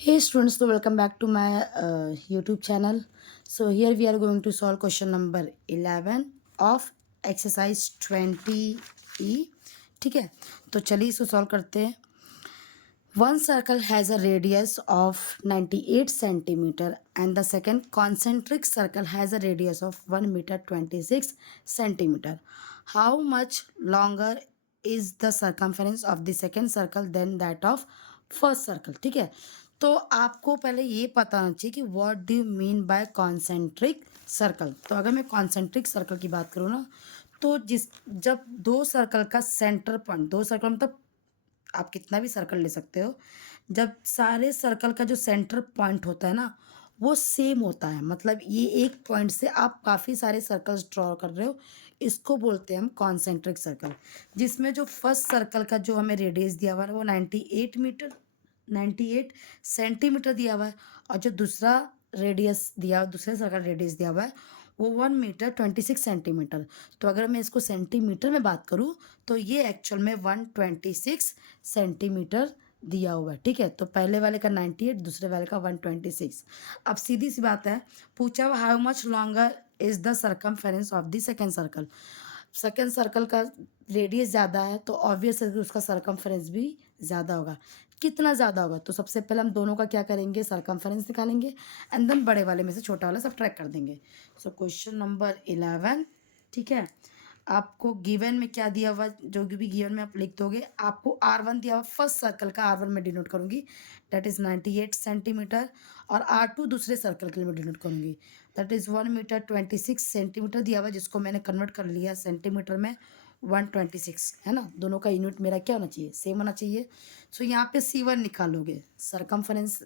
Hey students, so welcome back to my YouTube channel. So here we are going to solve question number 11 of exercise 20E. ठीक है, तो चलिए इसको solve करते हैं. One circle has a radius of 98 centimeter and the second concentric circle has a radius of 1 meter 26 centimeter. How much longer is the circumference of the second circle than that of first circle? ठीक है, तो आपको पहले ये पता होना चाहिए कि what do you mean bye concentric circle. तो अगर मैं कॉन्सेंट्रिक सर्कल की बात करूँ ना, तो जब दो सर्कल का सेंटर पॉइंट, दो सर्कल मतलब आप कितना भी सर्कल ले सकते हो, जब सारे सर्कल का जो सेंटर पॉइंट होता है ना, वो सेम होता है. मतलब ये एक पॉइंट से आप काफ़ी सारे सर्कल्स ड्रॉ कर रहे हो, इसको बोलते हैं हम कॉन्सेंट्रिक सर्कल. जिसमें जो फर्स्ट सर्कल का जो हमें रेडियस दिया हुआ है वो 98 सेंटीमीटर दिया हुआ है, और जो दूसरा रेडियस दिया दूसरे सर्कल रेडियस दिया हुआ है वो 1 मीटर 26 सेंटीमीटर. तो अगर मैं इसको सेंटीमीटर में बात करूँ तो ये एक्चुअल में 126 सेंटीमीटर दिया हुआ है. ठीक है, तो पहले वाले का 98, दूसरे वाले का 126. अब सीधी सी बात है, पूछा हुआ how much longer is the circumference of the second circle. Second circle का रेडियस ज़्यादा है तो ऑब्वियस है कि उसका सर्कमफेरेंस भी ज़्यादा होगा. कितना ज़्यादा होगा, तो सबसे पहले हम दोनों का क्या करेंगे, सर्कमफेरेंस निकालेंगे एंड देन बड़े वाले में से छोटा वाला सब्ट्रैक्ट कर देंगे. So question number 11. ठीक है, आपको गिवन में क्या दिया हुआ, जो भी गिवन में आप लिख दोगे. आपको R1 दिया हुआ, फर्स्ट सर्कल का R1 में डिनोट करूँगी, दैट इज़ 98 सेंटीमीटर. और R2 दूसरे सर्कल के लिए मैं डिनोट करूँगी, दैट इज़ 1 मीटर 26 सेंटीमीटर दिया हुआ, जिसको मैंने कन्वर्ट कर लिया सेंटीमीटर में. 126 है ना, दोनों का यूनिट मेरा क्या होना चाहिए, सेम होना चाहिए. सो यहाँ पे C1 निकालोगे, सरकमफरेंस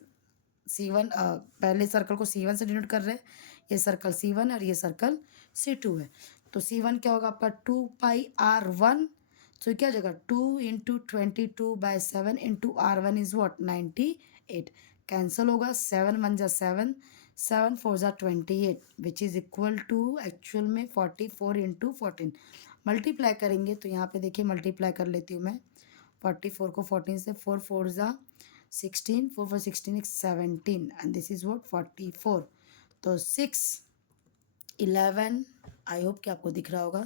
C1, पहले सर्कल को C1 से डिनोट कर रहे हैं. ये सर्कल C1 है और ये सर्कल C2 है. तो C1 क्या होगा आपका 2πr1. तो क्या जगह 2 into 22/7 into R1 is what 98. Cancel होगा, 7 1 जा 7, 7 4 जा 28 which is equal to actual में 44 इंटू 14. मल्टीप्लाई करेंगे तो यहाँ पे देखिए मल्टीप्लाई कर लेती हूँ मैं. 44 को 14 से, 4 4 जा 16, 4 4 16 17 एंड दिस इज वॉट 44. तो 6 11, आई होप कि आपको दिख रहा होगा,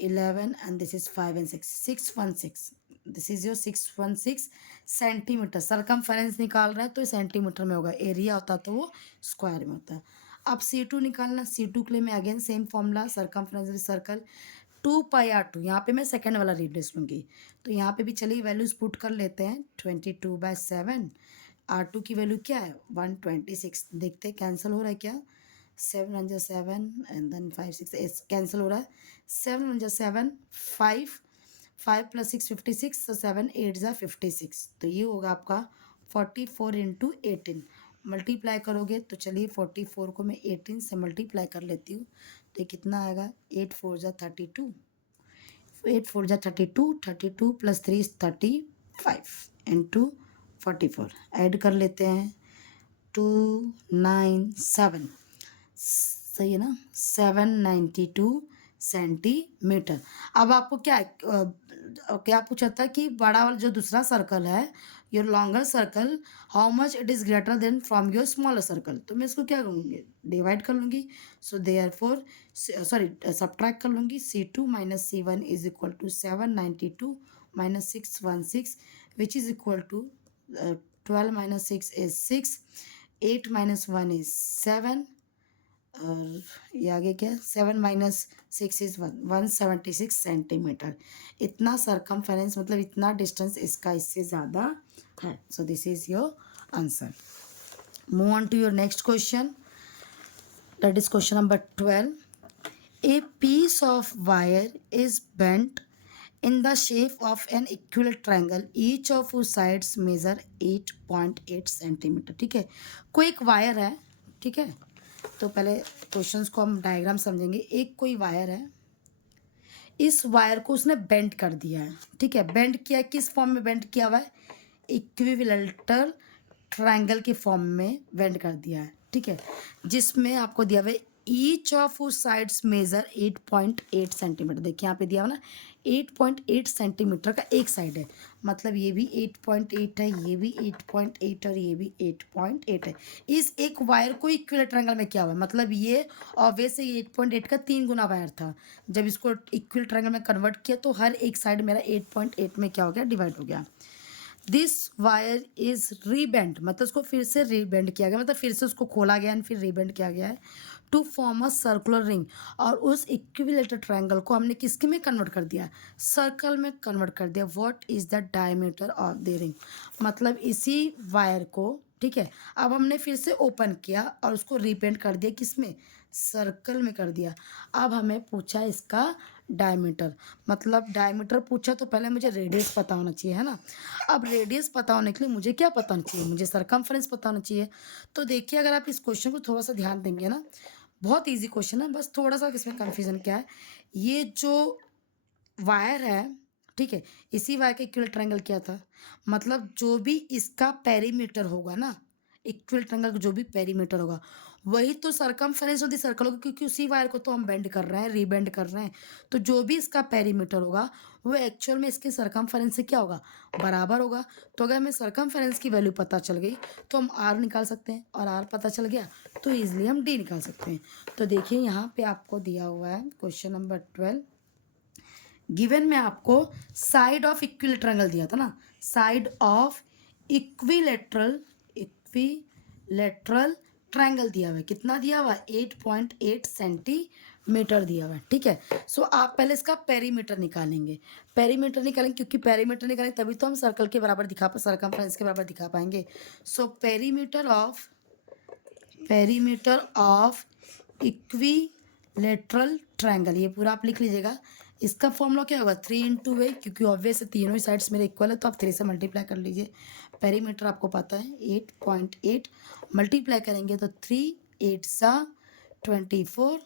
11 and this is 5 and 6, 616. This is your 616 centimetre. Circumference निकाल रहा है तो सेंटीमीटर में होगा, एरिया होता तो वो स्क्वायर में होता है. अब C2 निकालना. C2 के लिए मैं again same formula, circumference circle 2πr2. यहाँ पे मैं सेकेंड वाला रेडियस लूँगी, तो यहाँ पे भी चलिए वैल्यूज पुट कर लेते हैं. 22/7. R2 की वैल्यू क्या है 126. देखते हैं कैंसिल हो रहा है क्या. 7 1 जा 7 एंड देन 5 6 कैंसिल हो रहा है. 7 1 जा 7, 5 5 + 6 56, तो 7 8 जा 56. तो ये होगा आपका 44 इंटू 18. मल्टीप्लाई करोगे तो चलिए 44 को मैं 18 से मल्टीप्लाई कर लेती हूँ, तो ये कितना आएगा 8 4 जा 32, 8 4 जा 32, 32 + 3 इज 35 इंटू 44. ऐड कर लेते हैं 297. सही है ना, 792 सेंटीमीटर. अब आपको क्या पूछा था कि बड़ा वाला जो दूसरा सर्कल है, your longer circle, how much it is greater than from your smaller circle. तो मैं इसको क्या करूँगी, डिवाइड कर लूँगी. सो देयरफॉर सब्ट्रैक्ट कर लूँगी. C2 - C1 is equal to 792 - 616 which is equal to 12 - 6 is 6, 8 - 1 is 7, और ये आगे क्या, 7 - 6 इज 176 सेंटीमीटर. इतना सरकमफेरेंस मतलब इतना डिस्टेंस इसका इससे ज़्यादा है. So this is your answer. Move on to your next question, that is question number 12. A piece of wire is bent in the shape of an equilateral triangle. Each of whose sides measure 8.8 centimetre. ठीक है, कोई एक wire है. ठीक है, तो पहले questions को हम डायग्राम समझेंगे. एक कोई वायर है, इस वायर को उसने बेंड कर दिया है. ठीक है, बेंड किया, किस फॉर्म में बेंड किया हुआ है, इक्विलेटरल ट्रायंगल के फॉर्म में बेंड कर दिया है. ठीक है, जिसमें आपको दिया हुआ है each of sides measure 8.8 centimetre. देखिए यहाँ पे दिया हुआ ना 8.8 सेंटीमीटर का एक साइड है, मतलब ये भी 8.8 है, ये भी 8.8 और ये भी 8.8 है। इस एक वायर को इक्विलेटरल ट्रायंगल में क्या हुआ है, मतलब ये ऑब्वियस है, ये 8.8 का 3 गुना वायर था। जब इसको इक्विलेटरल ट्रायंगल में कन्वर्ट किया तो हर एक साइड मेरा 8.8 में क्या हो गया, डिवाइड हो गया। दिस वायर इज रीबेंड, मतलब उसको फिर से रीबेंड किया गया, मतलब फिर से उसको खोला गया एंड फिर रीबेंड किया गया है to form a circular ring. और उस इक्विलेटरल ट्रायंगल को हमने किसके में कन्वर्ट कर दिया, सर्कल में कन्वर्ट कर दिया। What is the diameter of the ring, मतलब इसी वायर को, ठीक है, अब हमने फिर से ओपन किया और उसको रीपेंट कर दिया, किसमें, सर्कल में कर दिया। अब हमें पूछा इसका डायमीटर, मतलब डायमीटर पूछा तो पहले मुझे रेडियस पता होना चाहिए, है ना। अब रेडियस पता होने के लिए मुझे क्या पता होना चाहिए, मुझे सरकमफ्रेंस पता होना चाहिए। तो देखिए अगर आप इस क्वेश्चन को थोड़ा सा ध्यान देंगे ना, बहुत इजी क्वेश्चन है, बस थोड़ा सा इसमें कन्फ्यूजन क्या है, ये जो वायर है, ठीक है, इसी वायर का इक्विलेटरल ट्रायंगल क्या था, मतलब जो भी इसका पेरीमीटर होगा ना, इक्विलेटरल ट्रायंगल का जो भी पेरीमीटर होगा वही तो सरकमफेरेंस ऑफ द सर्कल होगा, क्योंकि उसी वायर को तो हम बेंड कर रहे हैं, रीबेंड कर रहे हैं। तो जो भी इसका पेरीमीटर होगा वो एक्चुअल में इसके सरकमफेरेंस से क्या होगा, बराबर होगा। तो अगर हमें सरकमफेरेंस की वैल्यू पता चल गई तो हम आर निकाल सकते हैं, और आर पता चल गया तो ईजिली हम डी निकाल सकते हैं। तो देखिए यहाँ पे आपको दिया हुआ है क्वेश्चन नंबर 12, गिवन में आपको साइड ऑफ इक्विलेटरल ट्रायंगल दिया था ना, साइड ऑफ इक्विलेटरल ट्रायंगल दिया हुआ है, कितना दिया हुआ है, 8.8 सेंटीमीटर दिया हुआ है, ठीक है। सो आप पहले इसका पेरीमीटर निकालेंगे, पेरीमीटर निकालेंगे, क्योंकि पेरीमीटर निकालेंगे तभी तो हम सर्कल के बराबर दिखा पा सरकमफ्रेंस के बराबर दिखा पाएंगे। So perimeter of equilateral triangle, ये पूरा आप लिख लीजिएगा। इसका फॉर्मूला क्या होगा, 3 × 8, क्योंकि ऑब्वियस है तीनों ही साइड्स मेरे इक्वल है तो आप 3 से मल्टीप्लाई कर लीजिए। पेरीमीटर आपको पता है 8.8, मल्टीप्लाई करेंगे तो 3 × 8 = 24,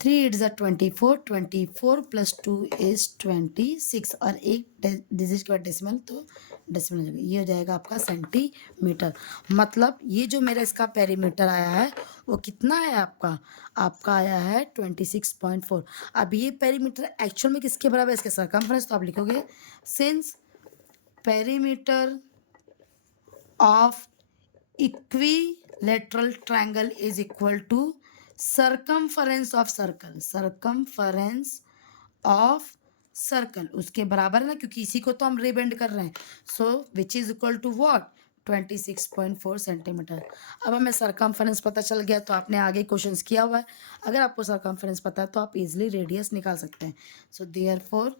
3 × 8 = 24, 24 + 2 = 26, और एक डिजिट के बाद डेसिमल, तो डेसिमल हो जाएगा, ये हो जाएगा आपका सेंटीमीटर। मतलब ये जो मेरा इसका पेरीमीटर आया है वो कितना है आपका, आपका आया है 26.4। अब ये पेरीमीटर एक्चुअल में किसके बराबर है, इसके सरकमफ्रेंस, तो आप लिखोगे since perimeter of equilateral triangle is equal to circumference of circle, circumference of circle उसके बराबर है ना, क्योंकि इसी को तो हम रीबेंड कर रहे हैं। So which is equal to what, 26.4 centimetre. अब हमें सरकमफरेंस पता चल गया तो आपने आगे क्वेश्चंस किया हुआ है, अगर आपको सरकमफरेंस पता है तो आप इजीली रेडियस निकाल सकते हैं। So therefore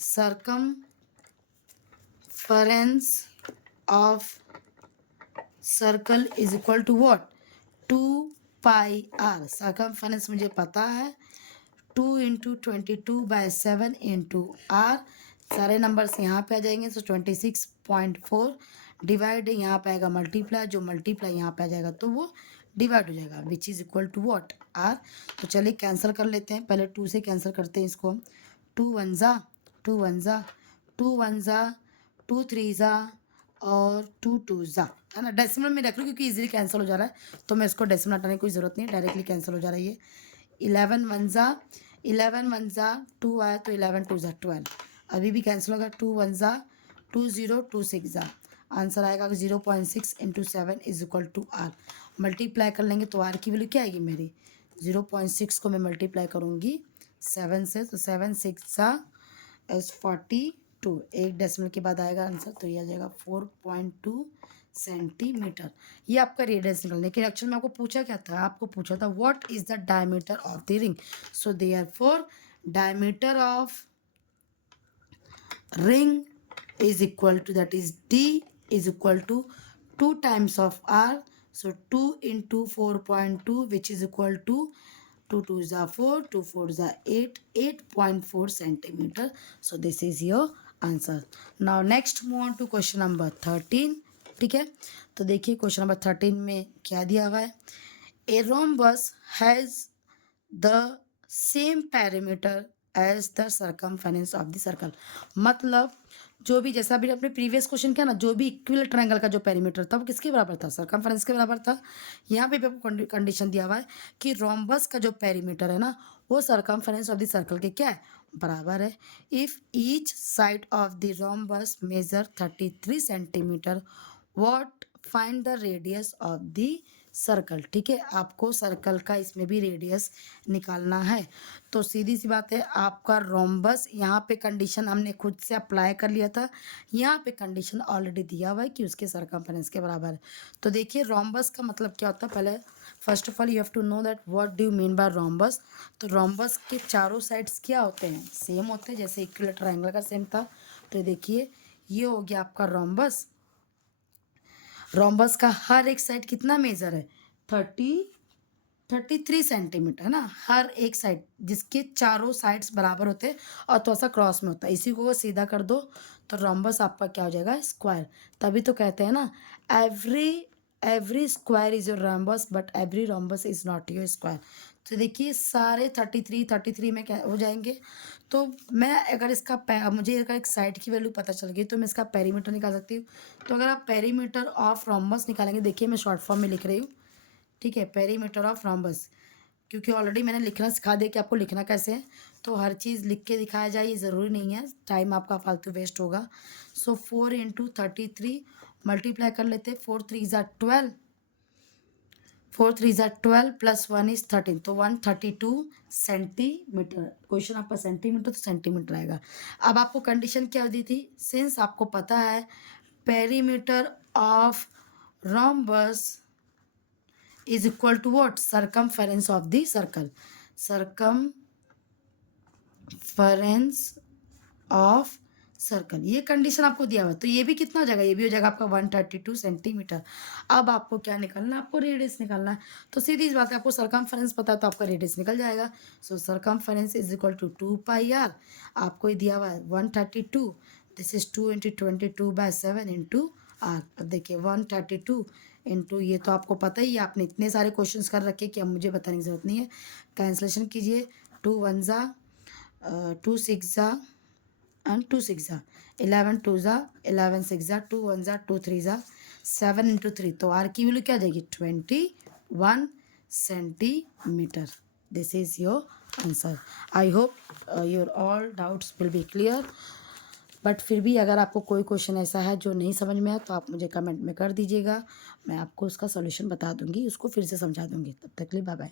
circumference of circle is equal to what, 2πr। Circumference मुझे पता है 2 × 22/7 × r, सारे नंबर्स यहाँ पे आ जाएंगे। सो 26.4 डिवाइड यहाँ पे आएगा मल्टीप्लाई, जो मल्टीप्लाई यहाँ पे आ जाएगा तो वो डिवाइड हो जाएगा, which is equal to what, r। तो चलिए कैंसिल कर लेते हैं, पहले 2 से कैंसिल करते हैं इसको हम। 2 1 ज़ा 2 1 ज़ा 2 1 ज़ा 2 3 ज़ा और 2 2 ज़ा, है ना। डेसिमल में रख लूँ क्योंकि इजीली कैंसिल हो जा रहा है, तो मैं इसको डेसिमल हटाने की कोई ज़रूरत नहीं है, डायरेक्टली कैंसिल हो जा रही है। 11 1 ज़ा 2 आया तो 11 2 ज़ा 12, अभी भी कैंसिल होगा। 2 1 ज़ा 2 0 2 6 ज़ा, आंसर आएगा 0.6 × 7 is equal to r। Multiply कर लेंगे तो r की वैल्यू क्या आएगी मेरी, 0.6 को मैं मल्टीप्लाई करूँगी 7 से, तो 7 6 ज़ा इज 42, एक डेसिमल के बाद आएगा आंसर, तो ये आ जाएगा 4.2 सेंटीमीटर। ये आपका रेडियस निकल, लेकिन एक्चुअल में आपको पूछा क्या था, आपको पूछा था what is the diameter of the ring. So therefore diameter of ring is equal to, that is d is equal to 2 times of r, so 2 × 4.2 which is equal to 2 2 ज़ा 4 2 4 ज़ा 8, 8.4 centimeter. So this is your answer. Now next move on to question number 13, ठीक है। तो देखिए question number 13 में क्या दिया हुआ है, a rhombus has the same perimeter as the circumference of the circle, मतलब जो भी, जैसा भी अपने प्रीवियस क्वेश्चन किया ना, जो भी इक्विलेटरल ट्रायंगल का जो पेरीमीटर था वो किसके बराबर था, सरकमफेरेंस के बराबर था। यहाँ पे भी आपको कंडीशन दिया हुआ है कि रोम्बस का जो पेरीमीटर है ना वो सरकमफेरेंस ऑफ द सर्कल के क्या है, बराबर है। If each side of the rhombus measure 33 centimetre, what find the radius of the circle. ठीक है, आपको सर्कल का इसमें भी रेडियस निकालना है। तो सीधी सी बात है, आपका रोम्बस यहाँ पे कंडीशन हमने खुद से अप्लाई कर लिया था, यहाँ पे कंडीशन ऑलरेडी दिया हुआ है कि उसके सरकमफेरेंस के बराबर है। तो देखिए रोम्बस का मतलब क्या होता है, पहले first of all you have to know that what do you mean by rhombus. तो रोम्बस के चारों साइड्स क्या होते हैं, सेम होते हैं, जैसे इक्विलेटरल ट्रायंगल का सेम था। तो देखिए ये हो गया आपका रोम्बस। रोम्बस का हर एक साइड कितना मेजर है, 33 सेंटीमीटर है ना, हर एक साइड, जिसके चारों साइड्स बराबर होते हैं और थोड़ा सा क्रॉस में होता है। इसी को सीधा कर दो तो रोम्बस आपका क्या हो जाएगा, स्क्वायर। तभी तो कहते हैं ना, every square is your rhombus but every rhombus is not your square. तो देखिए सारे 33 में क्या हो जाएंगे। तो मैं अगर इसका मुझे अगर एक साइड की वैल्यू पता चल गई तो मैं इसका पेरीमीटर निकाल सकती हूँ। तो अगर आप पेरीमीटर ऑफ रोम्बस निकालेंगे, देखिए मैं शॉर्ट फॉर्म में लिख रही हूँ। ठीक है, पेरीमीटर ऑफ रोम्बस, क्योंकि ऑलरेडी मैंने लिखना सिखा दिया कि आपको लिखना कैसे है। तो हर चीज़ लिख के दिखाया जाए, ये ज़रूरी नहीं है, टाइम आपका फालतू वेस्ट होगा। सो 4 इंटू 33 मल्टीप्लाई कर लेते, 4 3 ज़ा 12, 4 3 ज़ा 12 प्लस 1 इज 13, तो 132 सेंटीमीटर। क्वेश्चन आपका सेंटीमीटर तो सेंटीमीटर आएगा। अब आपको कंडीशन क्या दी थी, सिंस आपको पता है perimeter of rhombus is equal to what, circumference of the circle, circumference of circle, ये कंडीशन आपको दिया हुआ है। तो ये भी कितना हो जाएगा, ये भी हो जाएगा आपका 132 सेंटीमीटर। अब आपको क्या निकालना है, आपको रेडियस निकालना है। तो सीधी सी बात है, आपको सरकमफेरेंस पता है तो आपका रेडियस निकल जाएगा। So circumference is equal to 2πr, आपको ये दिया हुआ है 132, this is 2 into 22/7 into r. अब देखिए 132 इंटू, ये तो आपको पता ही है, आपने इतने सारे क्वेश्चंस कर रखे कि अब मुझे बताने की ज़रूरत नहीं है। कैंसलेशन कीजिए, 2 1 ज़ा 2 6 ज़ा एंड 2 6 ज़ा 11 2 ज़ा 11 6 ज़ा 2 1 ज़ा 2 3 ज़ा 7 इंटू 3, तो आर की वैल्यू क्या आ जाएगी, 21 centimetre. This is your answer. I hope your all doubts will be clear. But फिर भी अगर आपको कोई क्वेश्चन ऐसा है जो नहीं समझ में आया तो आप मुझे कमेंट में कर दीजिएगा, मैं आपको उसका सॉल्यूशन बता दूंगी, उसको फिर से समझा दूंगी। तब तक के लिए बाय बाय।